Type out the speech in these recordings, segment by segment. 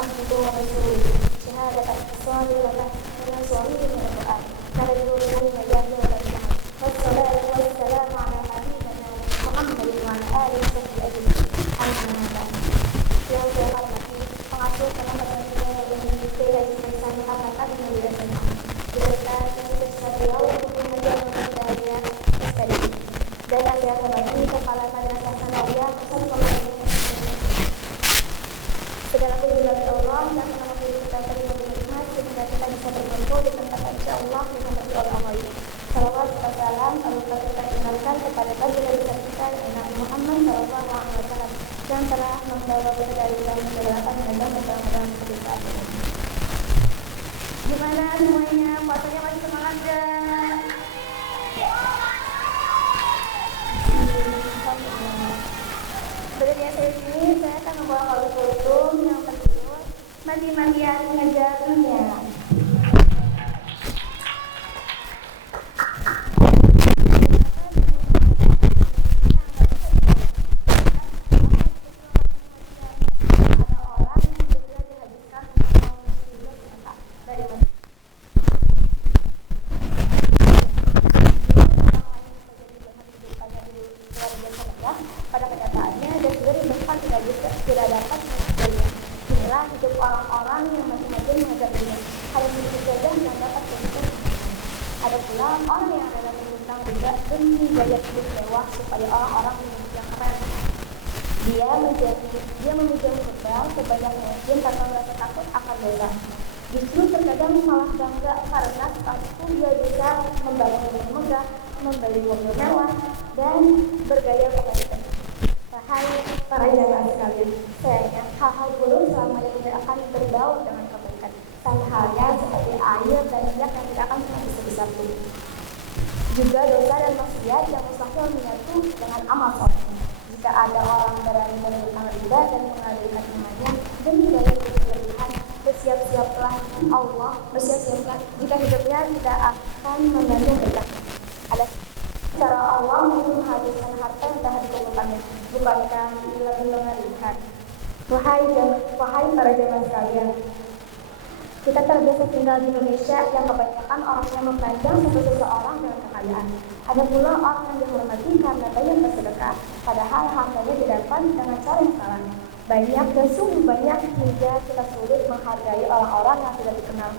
abduhu wa rasuluhu syahadatan as-salihatan min suamihi min al-Qur'an kana yuruhu majadu wa al-jahad wassalatu wassalamu ala habibina Muhammadin wa ala alihi wa sahbihi ajma'in. Yang saya hormati pengasuh teman-teman saya yang dimiliki Haji Hasan Muhammad Amin Wilayah beserta siswa beliau untuk mengajar saya dari dan saya hormati kepala madrasah Sanawiyah Pusat Pembelajaran segala puji bagi Allah dan selama kita terima berkhidmat sehingga kita bisa berkumpul di tempat insyaallah dengan berdoa Allah. Salawat dan salam semoga kita ingatkan kepada baginda besar kita Nabi Muhammad SAW yang telah membawa kita dari dalam kegelapan dan dalam kehidupan. Gimana semuanya? Puasanya masih semangat gak? Sebenarnya saya ini saya akan membawa kurikulum yang berjudul Mandi-mandian Mengejar Dunia. Dia meminjam kebal sebanyak mungkin tanpa merasa takut akan dosa. Justru terkadang malah bangga karena sepatu dia bisa membangun rumah megah, membeli mobil mewah, dan bergaya kepada. Wahai para jamaah sekalian, sayangnya hal-hal buruk selamanya tidak akan berbau dengan kebaikan. Sama halnya seperti air dan minyak yang tidak akan pernah bisa pulih. Juga dosa dan maksiat yang mustahil menyatu dengan amal soleh. Jika ada orang berani berhutang riba dan mengabaikan imannya demi gaya berlebihan, bersiap-siaplah jika hidupnya tidak akan membantu mereka. Ada cara Allah untuk menghabiskan harta yang telah dikumpulkannya, bukankah lebih mengerikan? Wahai para jemaah sekalian, kita terbiasa tinggal di Indonesia yang kebanyakan orangnya memandang seseorang dengan kekayaan. Ada pula orang yang dihormati karena banyak bersedekah, padahal hartanya didapat dengan cara yang salah. Banyak dan sungguh banyak hingga kita sulit menghargai orang-orang yang tidak dikenal.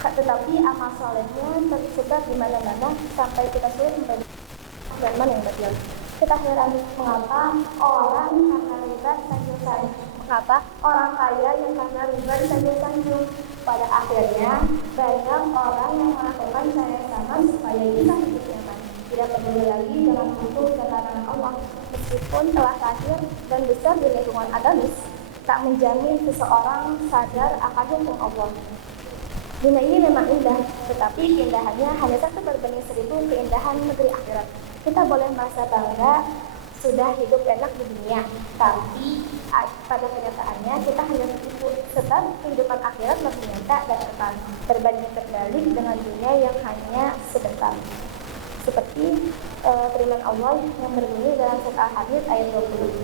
Tetapi amal solehnya tersebar di mana-mana sampai kita sulit membedakan mana yang betul. Kita heran mengapa orang karena riba sanjung-sanjung. Mengapa orang kaya yang karena riba sanjung-sanjung. Pada akhirnya banyak orang yang melakukan cara yang sama supaya bisa hidup nyaman. Tidak peduli lagi dengan hukum dan larangan Allah. Meskipun telah lahir dan besar di lingkungan agamis, tak menjamin seseorang sadar akan hukum Allah. Dunia ini memang indah, tetapi keindahannya hanya satu berbanding 1000 keindahan negeri akhirat. Kita boleh merasa bangga sudah hidup enak di dunia, tapi pada kenyataannya kita hanya tertipu, sebab kehidupan akhirat lebih nyata dan kekal berbanding terbalik dengan dunia yang hanya sebentar. Seperti firman Allah yang berbunyi dalam surat Al-Hadid ayat 20.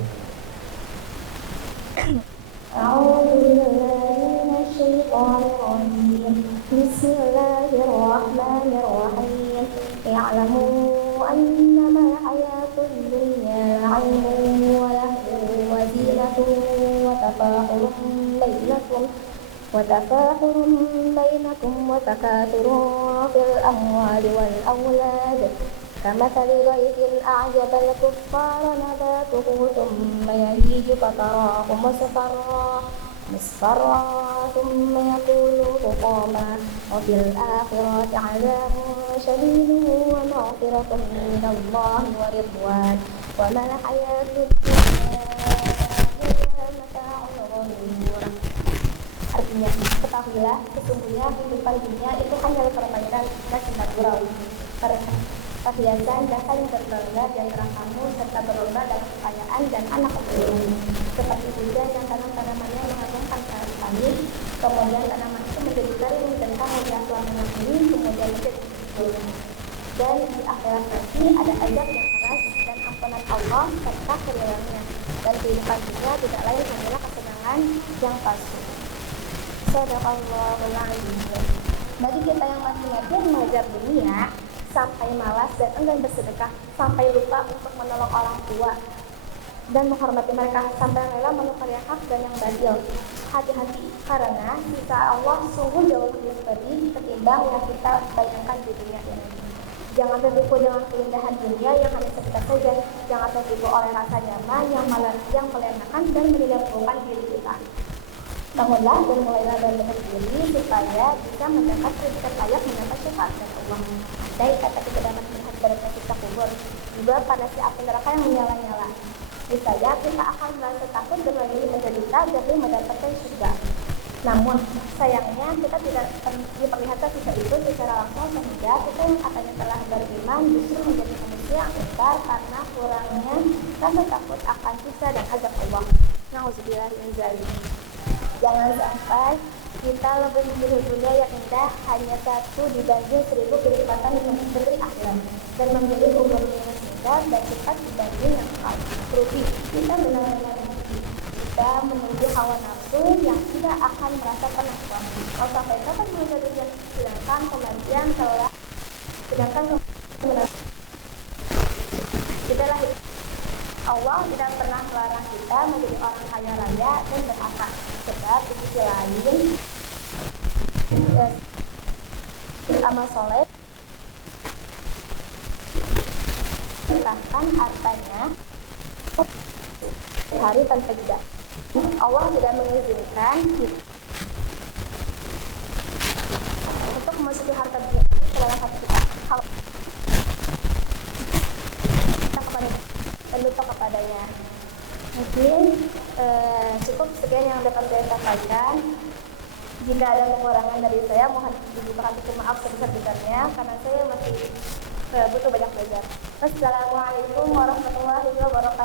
Bismillahirrahmanirrahim. Ya'lamu annama hayatud dunya 'ilmun wa lahwun wa zinatun wa tafakhurun bainakum wa takathurun fil amwali wal awlad kamathali ghaythin a'jaba al-kuffara nabatuhu thumma yahiju fatarahu musfarra thumma yakunu hutama wa fil akhirati 'adzabun shadidun wa maghfiratun minallahi wa ridwan wa ma hayatud dunya illa mata'ul ghurur. Artinya, ketahuilah sesungguhnya kehidupan dunia itu hanyalah permainan dan sinar gurau, perhiasan dan saling berbangga di antara kamu serta berlomba dalam kekayaan dan anak keturunan. Seperti juga yang tanam-tanamannya mengagumkan kami, kemudian tanaman itu menjadi kering dan kamu jatuh menangis, kemudian menjadi turun. Dan di akhirat nanti ada azab yang keras dan ampunan Allah serta kerilangannya. Dan kehidupan dunia tidak lain hanyalah kesenangan perkataan yang palsu. Sadaqallahul azim. Bagi kita yang masih mengajar dunia, sampai malas dan enggan bersedekah, sampai lupa untuk menolong orang tua dan menghormati mereka, sampai rela menukar yang hak dan yang batil. Hati-hati, karena sisa Allah sungguh jauh lebih pedih ketimbang yang kita bayangkan di dunia ini. Jangan tertipu dengan keindahan dunia yang hanya sebentar saja. Jangan tertipu oleh rasa nyaman yang melenakan dan mengganggukan diri kita. Bangunlah dan mulailah dari diri supaya bisa mendapat predikat layak mendapat syafaat dari Allah. Dari kata kita dapat melihat beratnya siksa kubur, juga panasnya api neraka yang menyala-nyala. Niscaya kita akan merasa takut dan memilih menderita demi mendapatkan surga. Namun sayangnya kita tidak diperlihatkan siksa itu secara langsung, sehingga kita yang katanya telah beriman justru menjadi manusia yang ingkar karena kurangnya rasa takut akan siksa dan azab Allah. Nauzubillah min dzalik. Jangan sampai kita lebih memilih dunia yang indah hanya satu dibanding 1000 kenikmatan yang memberi akhirat, dan memilih umur yang singkat dan cepat dibanding yang kekal. Rugi, kita benar-benar rugi. Kita menuju hawa nafsu yang tidak akan merasa pernah puas. Kalau sampai kapan mengejar dunia, sedangkan kematian telah kita lahir. Allah tidak pernah melarang kita menjadi orang kaya raya dan berakal, sebab di sisi lain amal soleh bahkan hartanya hari tanpa jeda. Allah tidak mengizinkan untuk memasuki harta dunia ke dalam hati kita. Dan lupa kepadanya. Mungkin cukup sekian yang dapat saya sampaikan. Jika ada kekurangan dari saya, mohon dibukakan maaf sebesar-besarnya karena saya masih butuh banyak belajar. Wassalamualaikum warahmatullahi wabarakatuh.